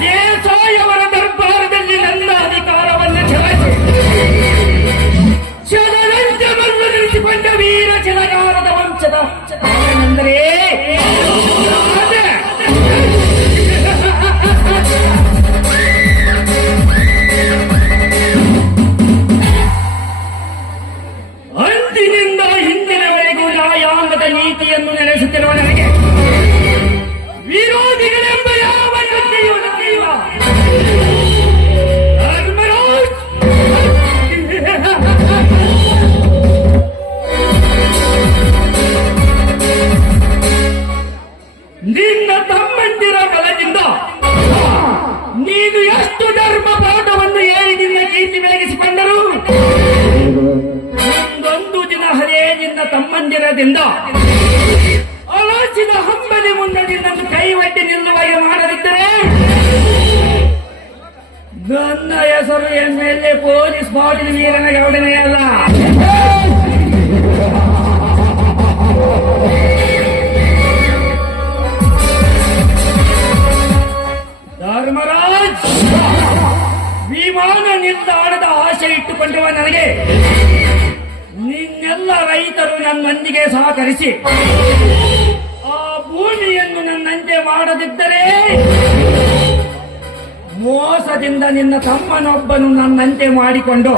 ದೇಸಾಯವರ ದರ್ಬಾರದಲ್ಲಿ ನನ್ನ ಅಧಿಕಾರವನ್ನು ಜನರಂಜವನ್ನು ನಿಲ್ಲಿಸಿಕೊಂಡ ವೀರ ಜನಗಾರದ ವಂಶದ ಅಂದರೆ ಅಂದಿನಿಂದ ಹಿಂದಿನವರೆಗೂ ನ್ಯಾಯಾಂಗದ ನೀತಿಯನ್ನು ನೆಲೆಸುತ್ತಿರುವ ನನಗೆ ವಿರೋಧಿಗಳೆಂಬ ಯಾವ ಕೃತ್ಯವೂ ಧರ್ಮರಾಜ್ ನಿನ್ನ ತಮ್ಮಂದಿರ ಬಲದಿಂದ ನೀನು ಎಷ್ಟು ಧರ್ಮ ಪಾಠವನ್ನು ಹೇಳಿ ನಿನ್ನ ಕೀರ್ತಿ ಬೆಳಗಿಸಿಕೊಂಡರು ಒಂದೊಂದು ದಿನ ಹರೇ ನಿನ್ನ ತಮ್ಮಂದಿರದಿಂದ ಅಲಾಸಿನ ಹಂಬಲಿ ಮುಂದೆ ನಿನ್ನನ್ನು ಕೈವಟ್ಟಿ ನಿಲ್ಲುವಾಗೆ ಮಾಡದಿದ್ದರೆ ನನ್ನ ಹೆಸರು ಎಂಎಲ್ಎ ಪೊಲೀಸ್ ಬಾಡಿನ ವೀರನ ಗೌಡನೇ ಅಲ್ಲ. ಧರ್ಮರಾಜ್, ವಿಮಾನ ನಿಲ್ದಾಣದ ಆಸೆ ಇಟ್ಟುಕೊಂಡಿರುವ ನನಗೆ ನಿನ್ನೆಲ್ಲ ರೈತರು ನನ್ನೊಂದಿಗೆ ಸಹಕರಿಸಿ ಆ ಭೂಮಿಯನ್ನು ನನ್ನಂತೆ ಮಾಡದಿದ್ದರೆ ಮೋಸದಿಂದ ನಿನ್ನ ತಮ್ಮನೊಬ್ಬನು ನನ್ನಂತೆ ಮಾಡಿಕೊಂಡು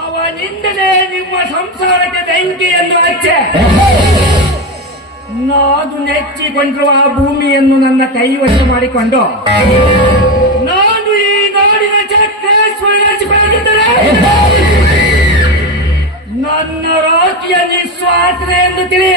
ಅವನಿಂದಲೇ ನಿಮ್ಮ ಸಂಸಾರಕ್ಕೆ ಬೆಂಕಿಯನ್ನು ಹಚ್ಚೆ ನಾನು ನೆಚ್ಚಿಕೊಂಡಿರುವ ಆ ಭೂಮಿಯನ್ನು ನನ್ನ ಕೈವಶ ಮಾಡಿಕೊಂಡು ನಾನು ಈ ನಾಡಿನ ಚಕ್ರೇಶ್ವರಿಸಿಕೊಂಡಿದ್ದರೆ ನನ್ನ ರಾಜ್ಯ ನಿಸ್ವಾರ್ಥನೆ ಎಂದು ತಿಳಿ.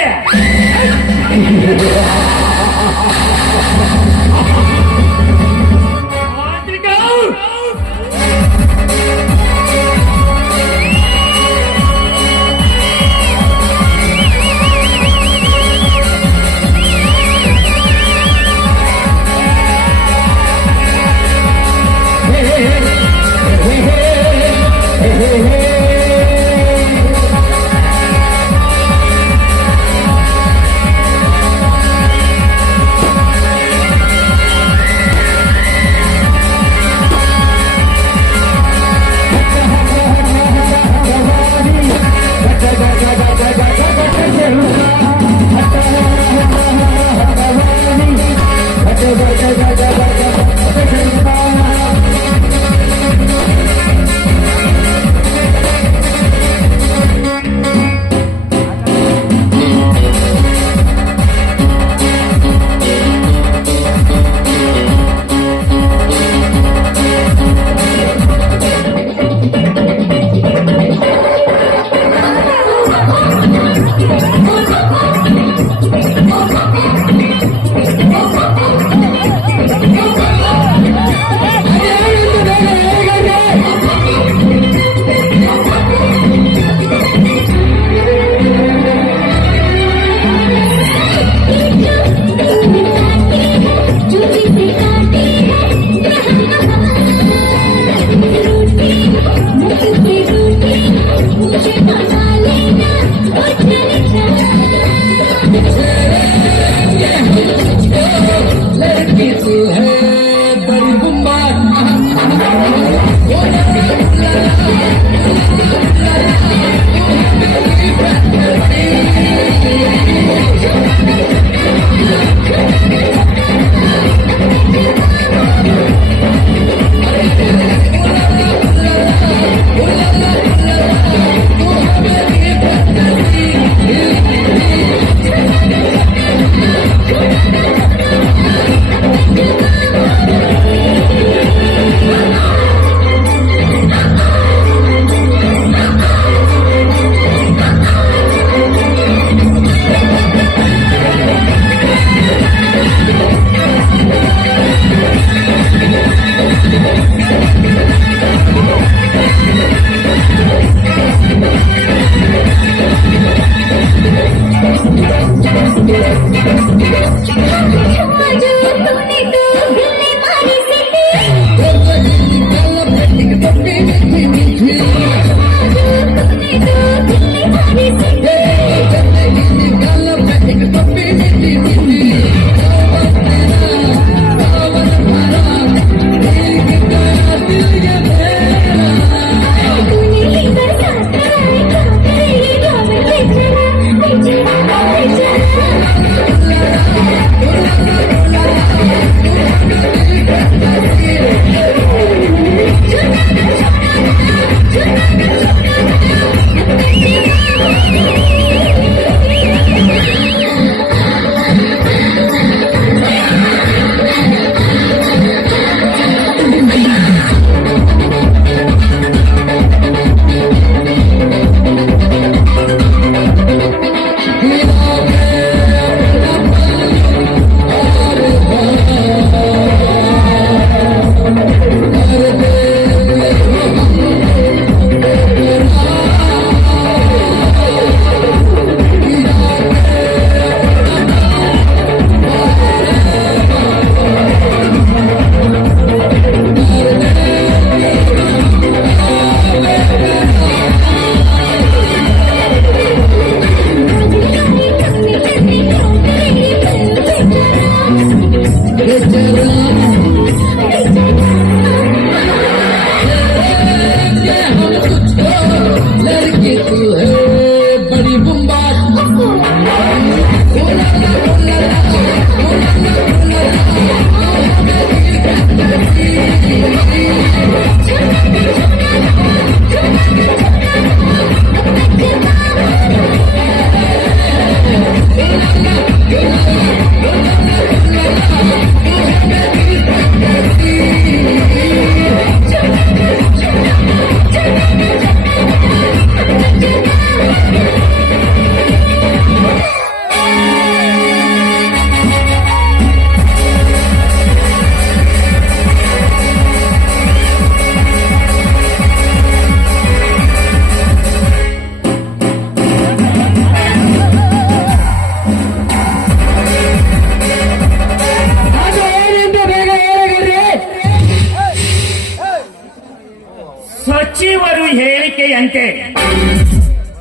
ಸಚಿವರು ಹೇಳಿಕೆಯಂತೆ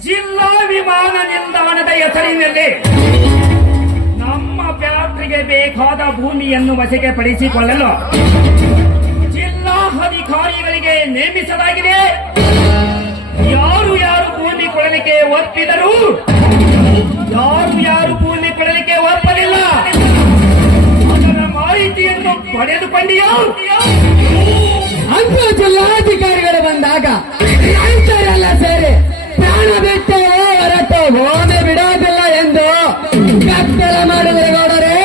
ಜಿಲ್ಲಾ ವಿಮಾನ ನಿಲ್ದಾಣದ ಹೆಸರಿನಲ್ಲಿ ನಮ್ಮ ಫ್ಯಾಕ್ಟರಿಗೆ ಬೇಕಾದ ಭೂಮಿಯನ್ನು ವಶಕ್ಕೆ ಪಡಿಸಿಕೊಳ್ಳಲು ಜಿಲ್ಲಾ ಅಧಿಕಾರಿಗಳಿಗೆ ನೇಮಿಸಲಾಗಿದೆ. ಯಾರು ಯಾರು ಭೂಮಿ ಕೊಡಲಿಕ್ಕೆ ಒಪ್ಪಿದರು, ಯಾರು ಭೂಮಿ ಕೊಡಲಿಕ್ಕೆ ಒಪ್ಪಲಿಲ್ಲ, ಅದರ ಮಾಹಿತಿಯನ್ನು ಪಡೆದುಕೊಂಡಿಯೋ? ಅಂತ ಜಿಲ್ಲಾಧಿಕಾರಿಗಳು ಬಂದಾಗ ನಂತರೆಲ್ಲ ಸೇರಿ ಪ್ರಾಣ ಬಿಟ್ಟು ಹೊರಟು ಹೋಮೆ ಬಿಡೋದಿಲ್ಲ ಎಂದು ಕತ್ತಲ ಮಾಡಿದರೆ ಗೌಡರೇ.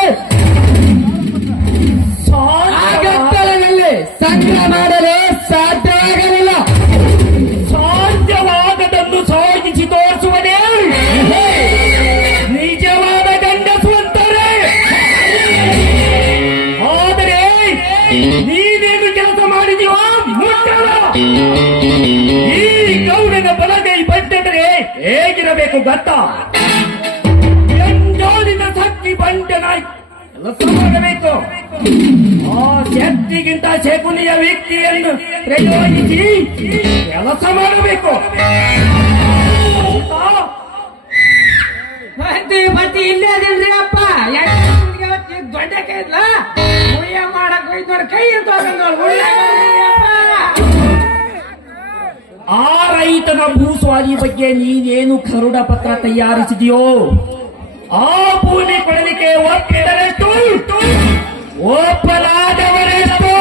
ಆ ಕತ್ತಲದಲ್ಲಿ ಸಂಗ್ರಹ ಮಾಡಲು ಸಾಧ್ಯವಾಗಲಿಲ್ಲ. ಸಾಧ್ಯವಾಗದನ್ನು ಸಾಗಿಸಿ ತೋರಿಸುವುದೇ ನಿಜವಾದ ಗಂಡಸು ಅಂತಾರೆ. ಆದರೆ ನೀನೇನು ಕೆಲಸ ಮಾಡಿದೀವ ಮುಟ್ಟಲ್ಲ. ಈ ಗೌಡನ ಬಲಗೈ ಬಂದರೆ ಹೇಗಿರಬೇಕು ಗೊತ್ತಾ? ಎಂಜೋಡಿನ ಶಕ್ತಿ ಬಂಟನಾಯ್ ಕೆಲಸ ಮಾಡಬೇಕು. ಆ ಶಕ್ತಿಗಿಂತ ಶಕುನಿಯ ವ್ಯಕ್ತಿಯನ್ನು ಪ್ರಯೋಗಿಸಿ ಕೆಲಸ ಮಾಡಬೇಕು. ಬಟ್ಟಿ ಇಲ್ಲೇ ಅದೇನ್ರಿ ಅಪ್ಪ, ದೊಡ್ಡ ಕೈ ಇಲ್ಲ ಉಳಿಯ ಮಾಡಕ್ ಹೋಯ್ತು ನೋಡಿ, ಕೈ ಅಂತ ಆ ರೈತನ ಭೂಸ್ವಾದಿ ಬಗ್ಗೆ ನೀನೇನು ಕರುಡ ಪತ್ರ ತಯಾರಿಸಿದೆಯೋ? ಆ ಭೂಮಿ ಕೊಡಲಿಕ್ಕೆ ಒಪ್ಪಿದರೆಷ್ಟು, ಒಪ್ಪಲಾದವರೆಷ್ಟು?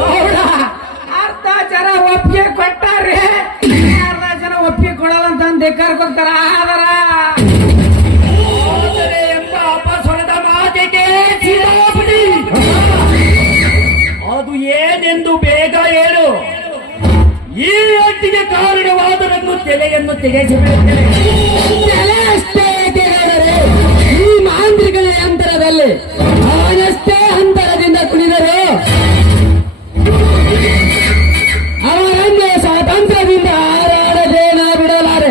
ಗೌಡ ಅರ್ಧ ಜನ ಒಪ್ಪಿಗೆ ಕೊಟ್ಟಾರ್ರಿ, ಅರ್ಧ ಜನ ಒಪ್ಪಿಗೆ ಕೊಡಲ್ಲ ಅಂತ ಧಿಕ್ಕಾರ ಕೊಡ್ತಾರ. ಆದರೆ ಎಂಬ ಅಪಸ್ವರದ ಮಾತಿಗೆ ಸಿದಾಪಡಿ. ಅದು ಏನೆಂದು ಬೇಗ ಹೇಳು. ಈ ಅಡ್ಡಿಗೆ ಕಾರಣವಾದರನ್ನು ತಲೆಯನ್ನು ತೆಗೆಸಿಬಿಡುತ್ತೇನೆ. ತಲೆ ಅಷ್ಟೇ ಗೌಡರೇ, ಈ ಮಾಂತ್ರಿಗಳ ಯಂತ್ರದಲ್ಲಿ ಅವನಷ್ಟೇ ಅಂತರದಿಂದ ಕುಣಿದರು ಅವರನ್ನು ಸ್ವಾತಂತ್ರ್ಯದಿಂದ ಹಾರಾಡದೆ ನಾ ಬಿಡಲಾರೆ.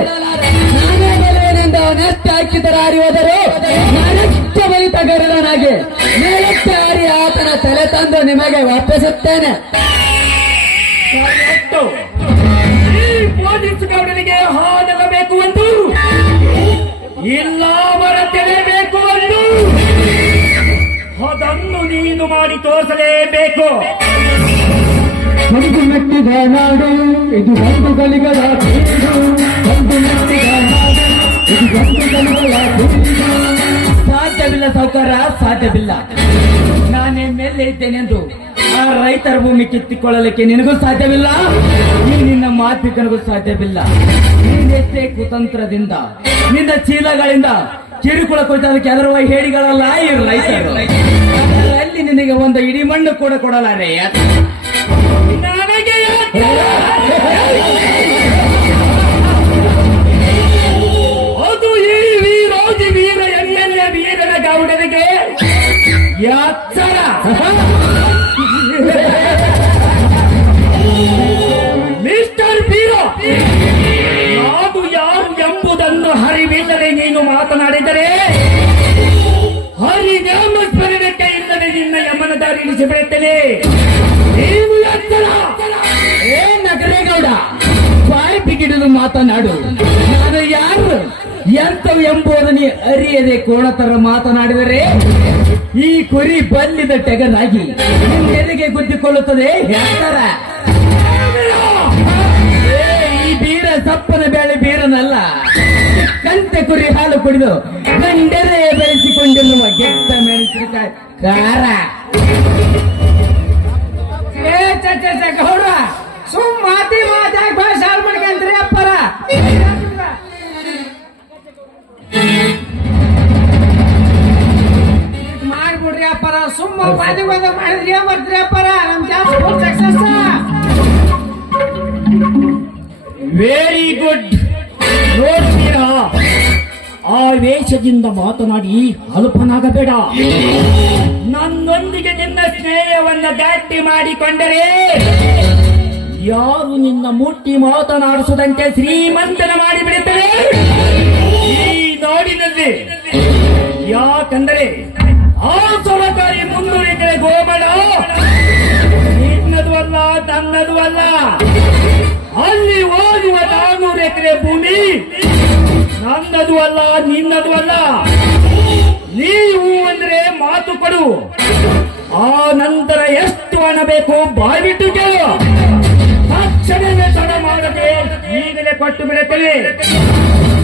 ನಾನೇ ಗೆಲುವಿನಿಂದ ಅವನೆಷ್ಟು ಹಾಕಿದರ ಹಾರಿ ಹೋದರು, ನಾನೆಷ್ಟು ಬಲಿತ ಗರುಡನಾಗಿ ಮೇಲೆತ್ತೆ ಹಾರಿ ಆತನ ತಲೆ ತಂದು ನಿಮಗೆ ವಾಪಸುತ್ತೇನೆ. ಕರೆಕ್ಟು. ಈ ಪೊಲೀಸ್ ಗೌಡನಿಗೆ ಹಾಡಬೇಕು ಎಂದು ಇಲ್ಲ, ಅವರ ತೆರೆಬೇಕು ಎಂದು ಅದನ್ನು ನೀನು ಮಾಡಿ ತೋರಿಸಲೇಬೇಕು. ಒಂದು ಮೆಟ್ಟಿದ ನಾಡು ಇದು, ಒಂದು ಗಲಿಗಳ ಬೀಡು. ಒಂದು ಮೆಟ್ಟಿದ ನಾಡು ಇದು, ಒಂದು ಗಲಿಗಳ ಬೀಡು. ಸಾಧ್ಯವಿಲ್ಲ ಸೌಕರ್ಯ, ಸಾಧ್ಯವಿಲ್ಲ. ನಾನೇ ಮೇಲೆ ಇದ್ದೇನೆಂದು ಆ ರೈತರ ಭೂಮಿ ಕಿತ್ತಿಕೊಳ್ಳಲಿಕ್ಕೆ ನಿನಗೂ ಸಾಧ್ಯವಿಲ್ಲ, ಈ ನಿನ್ನ ಮಾತಿಕನಿಗೂ ಸಾಧ್ಯವಿಲ್ಲ. ನೀನೆಷ್ಟೇ ಕುತಂತ್ರದಿಂದ ನಿನ್ನ ಚೀಲಗಳಿಂದ ಕಿರುಕುಳ ಕುರಿತದಕ್ಕೆ ಅದರ ಹೇಳಿಗಳಲ್ಲ ಈ ರೈತರು. ಅದರಲ್ಲಿ ನಿನಗೆ ಒಂದು ಇಡೀ ಮಣ್ಣು ಕೂಡ ಕೊಡಲಾರೆ. ನನಗೆ ಅದು ಈ ವೀರೋಜಿ ವೀರ ಎಂಎಲ್ಎ ವೀರನ ಗೌಡನಿಗೆ ಎತ್ತರ. ಮಿಸ್ಟರ್ ಬೀರೋ, ನಾನು ಯಾರು ಎಂಬುದನ್ನು ಹರಿವಿಲ್ಲದೆ ನೀನು ಮಾತನಾಡಿದರೆ ಹರಿನಾಮಸ್ಮರಣಕ್ಕೆ ಇಲ್ಲದೆ ನಿನ್ನ ಯಮನ ದಾರಿ ಇಳಿಸಿಬಿಡುತ್ತೇನೆ. ನೀನು ಎತ್ತರ. ಏ ನಗರೇಗೌಡ, ಬಿಗಿಡಿದು ಮಾತನಾಡು. ನಾನು ಯಾರು ಎಂತವು ಎಂಬುದು ನೀ ಅರಿಯದೆ ಕೋಣತರ ಮಾತನಾಡಿದರೆ ಈ ಕುರಿ ಬಲ್ಲಿದ ಟೆಗರಾಗಿ ನಿನ್ನೆದೆಗೆ ಗುದ್ದಿಕೊಳ್ಳುತ್ತದೆ ಹೇಳ್ತಾರ. ಈ ಬೀರ ಸಪ್ಪನ ಬೇಳೆ ಬೀರನಲ್ಲ, ಕಂತೆ ಕುರಿ ಹಾಲು ಕುಡಿದು ಗಂಡರೇ ಬೆಳೆಸಿಕೊಂಡಿರುವ ಗೆದ್ದ ಮೆಣಸಿನಕಾಯಿ ಖಾರ. ಗೌಡ ಸುಮ್ ಮಾತಾಗಿ ಭಾಷೆ ಹಾಳು ಮಾಡ್ಕೊಂಡ್ರಿ ಅಪ್ಪರ. ಮಾಡ್ಬಿಡ್ರಿ ಅಪ್ಪರ, ಸುಮ್ಮ ಮಾತಿ ಬಂದ ಮಾಡಿದ್ರಿ ಮಾಡ್ತೀರಿ ಅಪ್ಪರ. ನಮ್ ಜಾಸ್ತಿ ಸಕ್ಸಸ್. Very good. ನೋಡ್ತೀರಾ, ಆವೇಶದಿಂದ ಮಾತನಾಡಿ ಅಲ್ಪನಾಗಬೇಡ. ನನ್ನೊಂದಿಗೆ ನಿನ್ನ ಸ್ನೇಹವನ್ನ ಗಟ್ಟಿ ಮಾಡಿಕೊಂಡರೆ ಯಾರು ನಿನ್ನ ಮುಟ್ಟಿ ಮಾತನಾಡಿಸದಂತೆ ಶ್ರೀಮಂತನ ಮಾಡಿಬಿಡುತ್ತದೆ ಈ ನಾಡಿನಲ್ಲಿ. ಯಾಕಂದರೆ ಆ ಸರಕಾರಿ ಮುಂದುವರಿದರೆ ಗೋಮಳ ನಿನ್ನದು ಅಲ್ಲ, ತನ್ನದು ಅಲ್ಲ. ಅಲ್ಲಿ ಓದುವ 400 ಎಕರೆ ಭೂಮಿ ನನ್ನದು ಅಲ್ಲ, ನಿನ್ನದು ಅಲ್ಲ. ನೀವು ಅಂದ್ರೆ ಮಾತು ಕೊಡು, ಆ ನಂತರ ಎಷ್ಟು ಹಣ ಬೇಕು ಬಾಯ್ಬಿಟ್ಟು ಕೇಳು. ತಕ್ಷಣವೇ ತಡ ಮಾಡದೆ ಈಗಲೇ ಕೊಟ್ಟು ಬಿಡುತ್ತೇನೆ.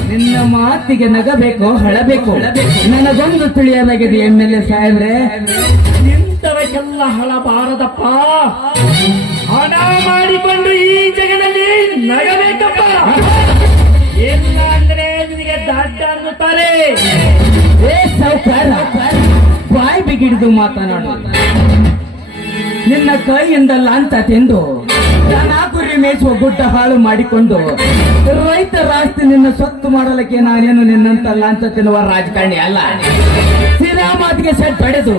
ನಿನ್ನ ಮಾತಿಗೆ ನಗಬೇಕು, ಹಳಬೇಕು. ನನಗೊಂದು ತಿಳಿಯಲಾಗಿದೆ MLA ಸಾಹೇಬ್ರೆ, ನಿಂತವಕ್ಕೆಲ್ಲ ಹಳ ಬಾರದಪ್ಪ. ಹಣ ಮಾಡಿಕೊಂಡು ಈ ಜಗದಲ್ಲಿ ನಗಬೇಕಪ್ಪ. ಇಲ್ಲ ಅಂದ್ರೆ ನಿನಗೆ ದಡ್ಡ ಅನ್ನುತ್ತಾರೆ. ಏ ಸಾವುಕಾರ, ಬಾಯಿ ಬಿಗಿಡಿದು ಮಾತನಾಡು. ನಿನ್ನ ಕೈಯಿಂದ ಲಾಂಛ ತಿಂದು ದನ ಕುರಿ ಮೇಯಿಸುವ ಗುಡ್ಡ ಹಾಳು ಮಾಡಿಕೊಂಡು ರೈತರ ಆಸ್ತಿ ನಿನ್ನ ಸ್ವತ್ತು ಮಾಡಲಿಕ್ಕೆ ನಾನೇನು ನಿನ್ನಂತ ಲಾಂಛ ತಿನ್ನುವ ರಾಜಕಾರಣಿ ಅಲ್ಲ. ಸಿರಾ ಮಾತಿಗೆ ಸೆಟ್ ಹೊಡೆದು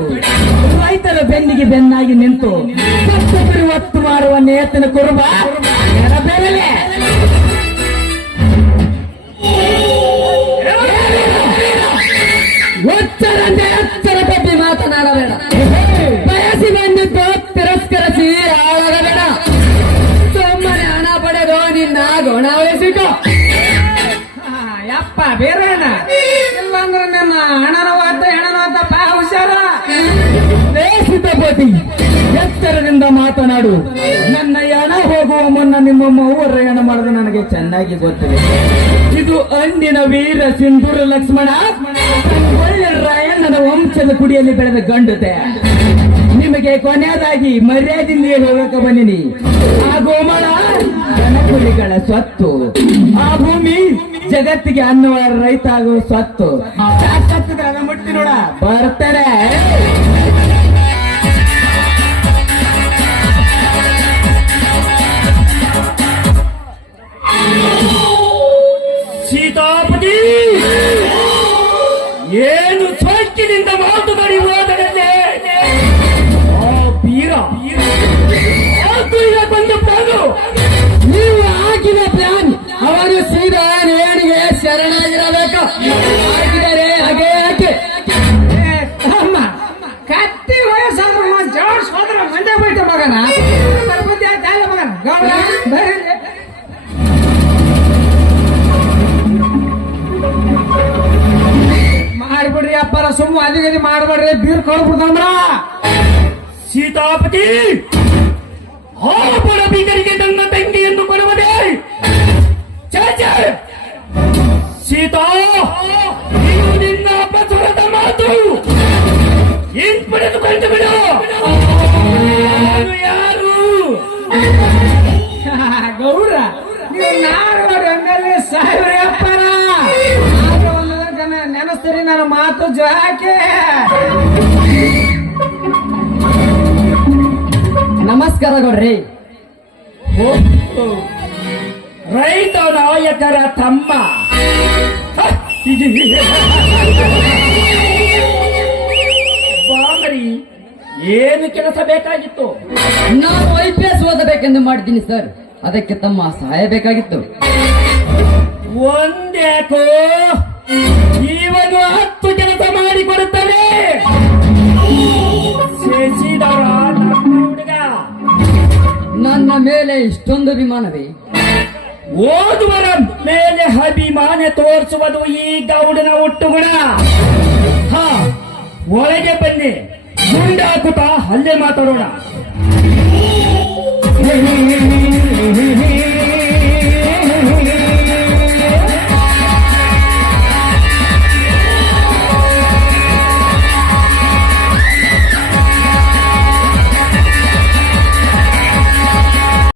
ರೈತರ ಬೆನ್ನಿಗೆ ಬೆನ್ನಾಗಿ ನಿಂತು ಸ್ವತ್ತು ಕುರಿ ಒತ್ತು ಮಾರುವ ನೇತನ ಕುರುಬ ನೆರಬೇರಲೇ. ಒಚ್ಚರಂತೆ ಎತ್ತರ ಬಗ್ಗೆ ಮಾತನಾಡಬೇಡ. ಬಯಸಿ ಬಂದಿದ್ದು ತಿರಸ್ಕರಿಸಿ ಹಾಳಾಗಬೇಡ. ಸುಮ್ಮನೆ ಹಣ ಪಡೆದು ನಿನ್ನ ಗುಣ ವಹಿಸಿಕೊ. ಯಪ್ಪ ಬೇರೆ ಇಲ್ಲಾಂದ್ರೆ ನನ್ನ ಹಣನವಾದ ಪಾ ಹುಷಾರ. ದೇಶದ ಪತಿ ಎತ್ತರದಿಂದ ಮಾತನಾಡು. ನನ್ನ ಹಣ ಹೋಗುವ ಮುನ್ನ ನಿಮ್ಮ ಮೂವರ ಹಣ ಮಾಡೋದು ನನಗೆ ಚೆನ್ನಾಗಿ ಗೊತ್ತಿದೆ. ಇದು ಅಂದಿನ ವೀರ ಸಿಂಧೂರ ಲಕ್ಷ್ಮಣ ಒಳ್ಳೆ ರಾಯಣ್ಣನ ವಂಶದ ಕುಡಿಯಲ್ಲಿ ಬೆಳೆದ ಗಂಡುತೆ. ನಿಮಗೆ ಕೊನೆಯದಾಗಿ ಮರ್ಯಾದಿಂದ ಹೋಗಕ್ಕೆ ಬಂದಿನಿ. ಆ ಗೋಮಾಳ ಜನಕುಲಿಗಳ ಸ್ವತ್ತು, ಆ ಭೂಮಿ ಜಗತ್ತಿಗೆ ಅನ್ನುವ ರೈತ ಆಗುವ ಸ್ವತ್ತು. ಸಾಕತ್ತಿದ್ರೆ ಮುಟ್ಟಿ ನೋಡ ಬರ್ತಾರೆ. ಸೀತಾಪತಿ, ಏನು ಸ್ವಚ್ಛದಿಂದ ಮಾತುಕಡಿ ಹೋದರಲ್ಲೇ ಆ ಬೀರ ಈಗ ಬಂದು ಬಂದು ನೀವು ಹಾಕಿದ ಪ್ಲಾನ್ ಅವರು ಸೀದಾ ನೇಣಿಗೆ ಶರಣಾಗಿರಬೇಕು. ಹಾಕಿದರೆ ಹಾಗೆ ಯಾಕೆ ಅಮ್ಮ ಕತ್ತಿ ವಯಸ್ಸಾದ್ರು ಜೋಡ್ಸ್ ಹೋದ್ರ ಮಂಡ್ಯ ಬೈತ ಮಗನ ಬರ್ಬಂದಿ ಆಯ್ತಾಲ ಮಗನ. ಗೌಡ ಬರ್ರಿ. ಮಾಡ್ಬಿಡ್ರಿ ಅಪ್ಪರ, ಸುಮ್ಮ ಅಲ್ಲಿಗಲ್ಲಿ ಮಾಡ್ಬೇಡ್ರಿ, ಬೀರ್ ಕೊಡ್ಬಿಡ್ತಂದ್ರ. ಸೀತಾಪತಿ, ಆ ಬಡ ಬೀಗರಿಗೆ ನನ್ನ ತಂಗಿಯನ್ನು ಕೊಡುವುದೇ? ಚಾಚಾ ಸೀತಾ, ಇದು ನಿನ್ನ ಅಪಸ್ವರದ ಮಾತು. ಹಿಂಪಡೆದುಕೊಂಡು ಬಿಡು. ನಾನು ಯಾರು? ಗೌಡ ನೀವು ನಾಡೋಡ MLA ಸಾಹೇಬ್ರಿ ಅಪ್ಪರ. ನೆನಸ್ತೀರಿ ನನ್ನ ಮಾತು ಜಾಕೆ. ನಮಸ್ಕಾರ ಗೌಡ್ರಿ. ರೈತ ನಾಯಕರ ತಮ್ಮ. ಬಾಮರಿ, ಏನು ಕೆಲಸ ಬೇಕಾಗಿತ್ತು? ನಾನು IPS ಓದಬೇಕೆಂದು ಮಾಡಿದ್ದೀನಿ ಸರ್. ಅದಕ್ಕೆ ತಮ್ಮ ಸಹಾಯ ಬೇಕಾಗಿತ್ತು. ಒಂದ್ಯಾಕೋ ಇವನು 10 ಕೆಲಸ ಮಾಡಿಕೊಡುತ್ತಾನೆ. ಶಶಿಧರ ನನ್ನ ಹುಡುಗ. ನನ್ನ ಮೇಲೆ ಇಷ್ಟೊಂದು ಅಭಿಮಾನವೇ? ಓದುವರ ಮೇಲೆ ಅಭಿಮಾನ ತೋರಿಸುವುದು ಈ ಗೌಡನ ಹುಟ್ಟುಗುಣ. ಹಾ, ಒಳಗೆ ಬನ್ನಿ, ಗುಂಡ ಹಾಕುತ್ತಾ ಅಲ್ಲೇ ಮಾತಾಡೋಣ.